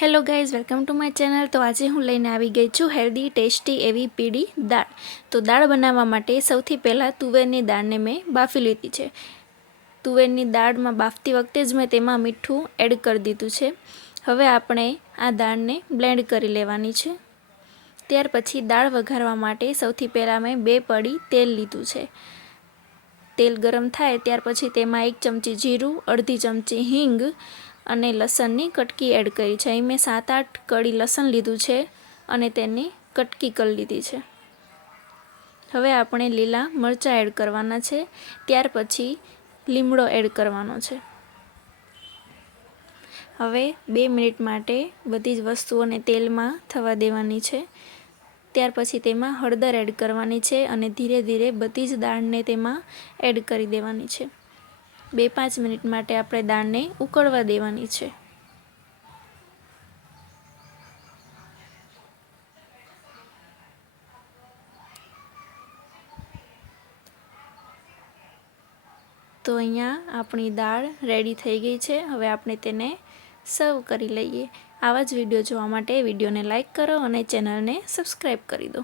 Hello guys, welcome to my channel. તો આજે હું લઈને આવી ગઈ છું હેલ્ધી ટેસ્ટી એવી પીળી દાળ। તો દાળ બનાવવા માટે સૌથી પહેલાં તુવેરની દાળને મેં બાફી લીધી છે। તુવેરની દાળમાં બાફતી વખતે જ મેં તેમાં મીઠું એડ કરી દીધું છે। હવે આપણે આ દાળને બ્લેન્ડ કરી લેવાની છે। ત્યાર પછી દાળ વઘારવા માટે સૌથી પહેલાં મેં 2 પડી તેલ લીધું છે। તેલ ગરમ થાય ત્યાર પછી તેમાં 1 ચમચી જીરું, અડધી ચમચી હિંગ અને લસણની કટકી એડ કરી છે। અહીં મેં 7-8 કળી લસણ લીધું છે અને તેની કટકી કરી લીધી છે। હવે આપણે લીલા મરચાં એડ કરવાના છે। ત્યાર પછી લીમડો એડ કરવાનો છે। હવે 2 મિનિટ માટે બધી જ વસ્તુઓને તેલમાં થવા દેવાની છે। ત્યાર પછી તેમાં હળદર એડ કરવાની છે અને ધીરે ધીરે બધી જ દાળને તેમાં એડ કરી દેવાની છે। 2-5 મિનિટ માટે આપણે દાળને ઉકળવા દેવાની છે। તો અહીંયા આપણી દાળ રેડી થઈ ગઈ છે। હવે આપણે તેને સર્વ કરી લઈએ। આવા જ વિડીયો જોવા માટે વિડીયોને લાઈક કરો અને ચેનલને સબસ્ક્રાઈબ કરી દો।